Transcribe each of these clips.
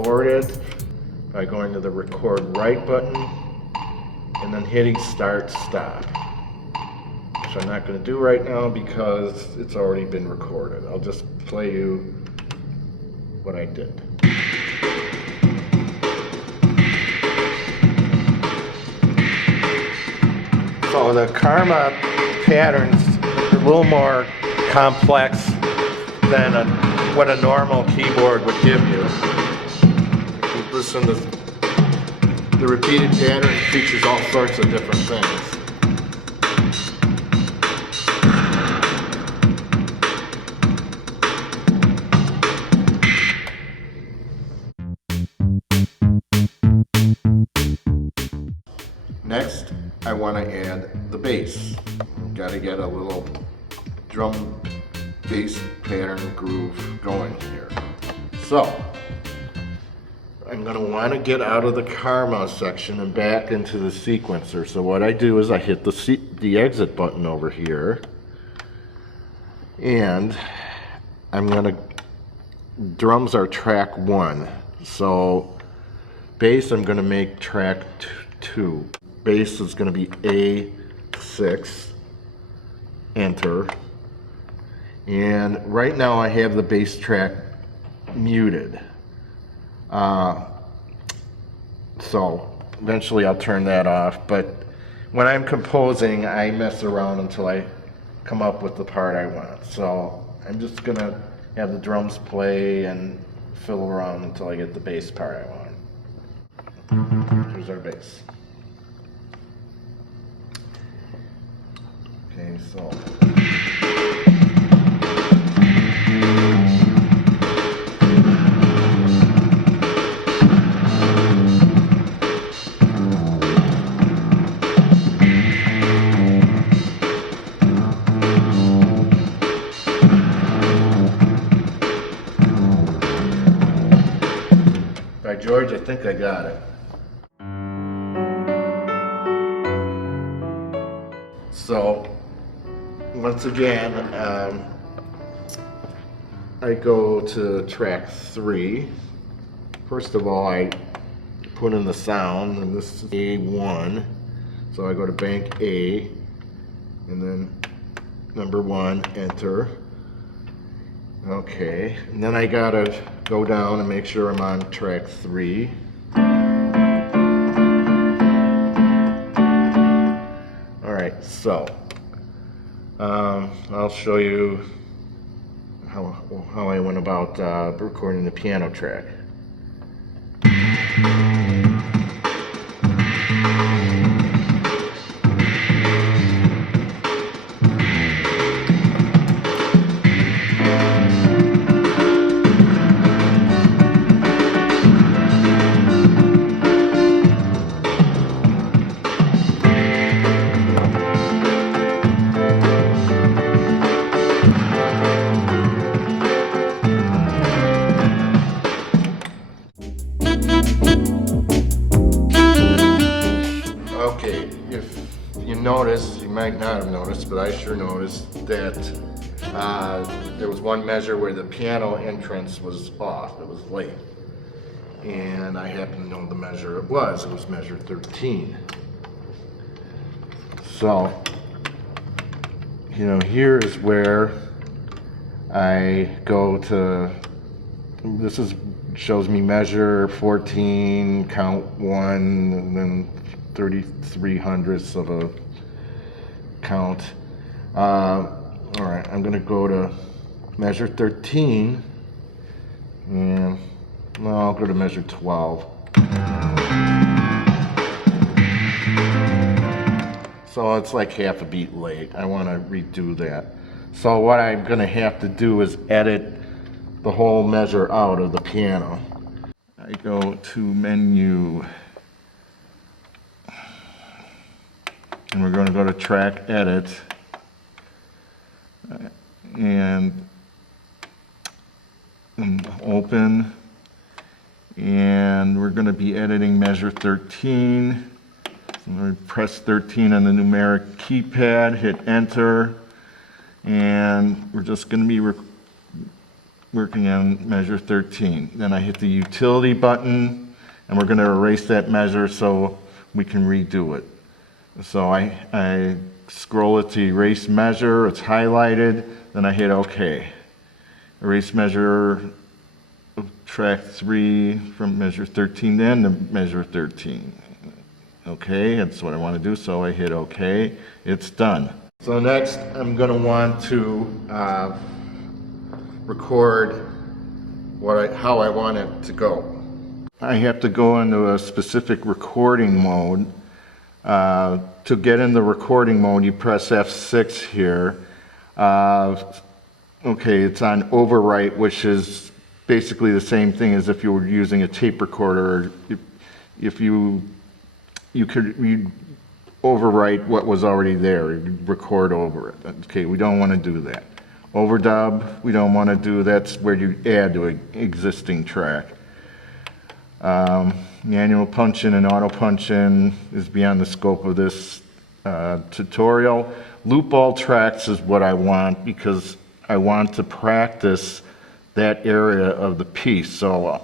record it by going to the record right button and then hitting start stop, which I'm not going to do right now because it's already been recorded. I'll just play you what I did. So the Karma patterns are a little more complex than what a normal keyboard would give you. If you listen to the repeated pattern, it features all sorts of different things. Next, I want to add the bass. Got to get a little drum bass pattern groove going here. So, I'm going to want to get out of the Karma section and back into the sequencer. So what I do is I hit the exit button over here, and I'm going to, drums are track 1. So bass I'm going to make track 2. Bass is going to be A6, enter, and right now I have the bass track muted, so eventually I'll turn that off, but when I'm composing I mess around until I come up with the part I want. So I'm just going to have the drums play and fiddle around until I get the bass part I want. Here's our bass. Okay, so by George, I think I got it. So once again, I go to track 3. First of all, I put in the sound, and this is A1. So I go to bank A, and then number 1, enter. Okay, and then I gotta go down and make sure I'm on track 3. Alright, so I'll show you how I went about recording the piano track. Notice, you might not have noticed, but I sure noticed that there was one measure where the piano entrance was off. It was late, and I happen to know the measure it was. It was measure 13. So, you know, here is where I go to, this is shows me measure 14, count 1, and then 33 hundredths of a count. Alright, I'm going to go to measure 13, and well, I'll go to measure 12. So it's like half a beat late. I want to redo that. So what I'm going to have to do is edit the whole measure out of the piano. I go to menu, and we're going to go to track edit, and open, and we're going to be editing measure 13. So I'm going to press 13 on the numeric keypad, hit enter, and we're just going to be working on measure 13. Then I hit the utility button, and we're going to erase that measure so we can redo it. So I scroll it to erase measure, it's highlighted, then I hit OK. Erase measure of track 3 from measure 13 then to measure 13. Okay, that's what I want to do, so I hit OK. It's done. So next I'm going to want to record how I want it to go. I have to go into a specific recording mode. To get in the recording mode, you press F6 here. Okay, it's on overwrite, which is basically the same thing as if you were using a tape recorder. If you could overwrite what was already there, you'd record over it. Okay, we don't want to do that. Overdub, we don't want to do, that's where you add to an existing track. Manual punch-in and auto punch-in is beyond the scope of this tutorial. Loop all tracks is what I want because I want to practice that area of the piece. So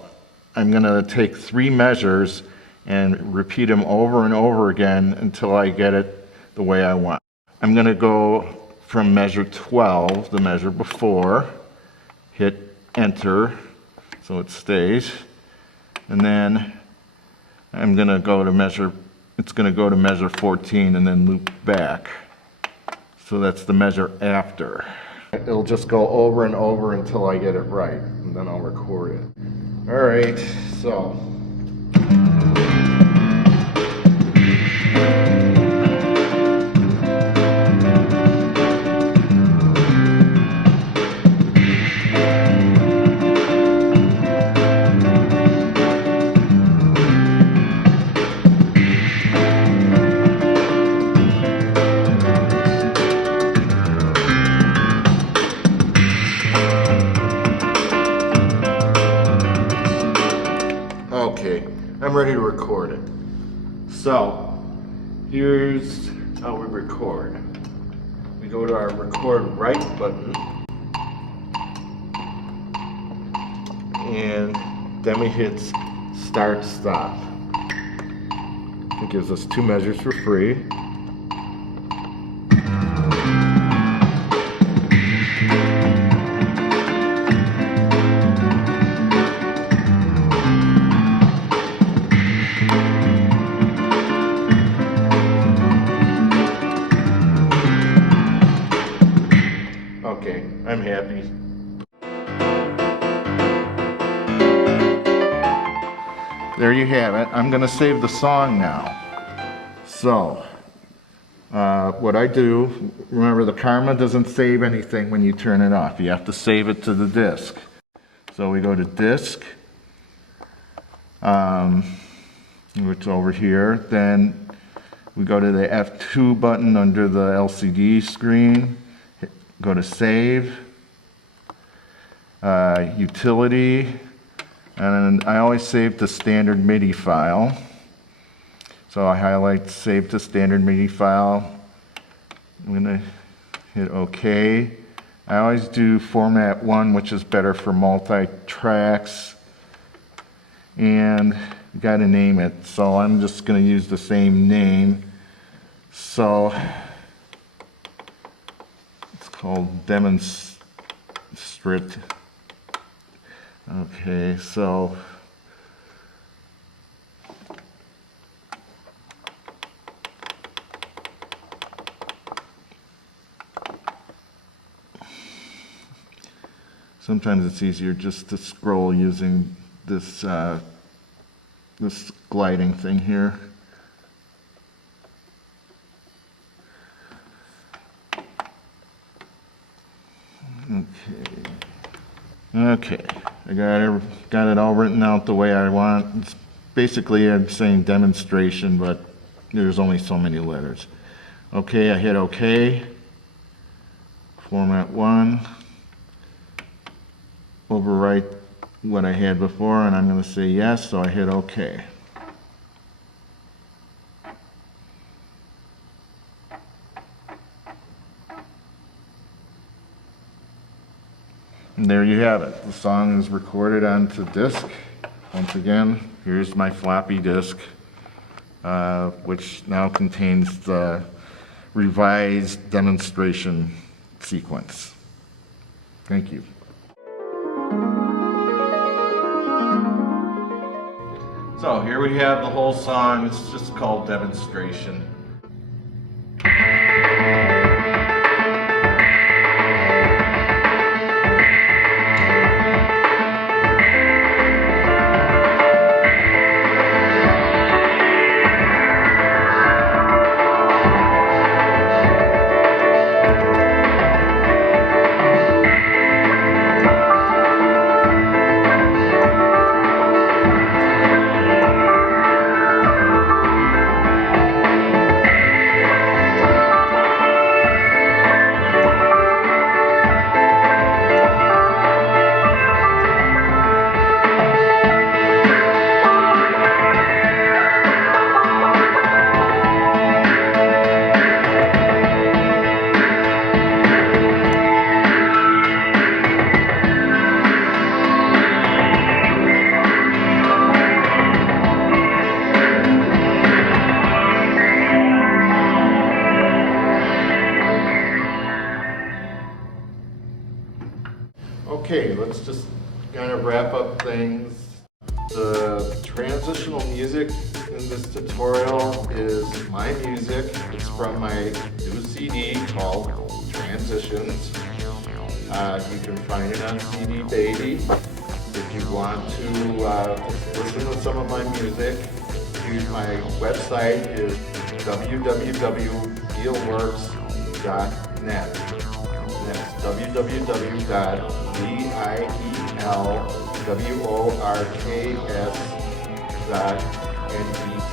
I'm going to take 3 measures and repeat them over and over again until I get it the way I want. I'm going to go from measure 12, the measure before, hit enter so it stays, and then I'm going to go to measure, it's going to go to measure 14 and then loop back. So that's the measure after. It'll just go over and over until I get it right, and then I'll record it. All right, so. Okay, I'm ready to record it. So, here's how we record. We go to our record right button, and then we hit start stop. It gives us 2 measures for free. Okay, I'm happy. There you have it. I'm going to save the song now. So, what I do, remember the Karma doesn't save anything when you turn it off. You have to save it to the disk. So we go to disk, which over here. Then we go to the F2 button under the LCD screen. Go to save, utility, and I always save to standard MIDI file. So I highlight save to standard MIDI file. I'm gonna hit OK. I always do format 1, which is better for multi-tracks, and you gotta name it. So I'm just gonna use the same name. So called demonstrate. Okay, so sometimes it's easier just to scroll using this this gliding thing here. Okay, I got it all written out the way I want. It's basically, I'm saying demonstration, but there's only so many letters. Okay, I hit OK. Format 1. Overwrite what I had before, and I'm going to say yes, so I hit OK. And there you have it. The song is recorded onto disc. Once again, here's my floppy disk, which now contains the revised demonstration sequence. Thank you. So here we have the whole song. It's just called Demonstration. Okay, let's just kind of wrap up things. The transitional music in this tutorial is my music. It's from my new CD called Transitions. You can find it on CD Baby. If you want to listen to some of my music, my website is www.bielworks.net. That's www.bielworks.net.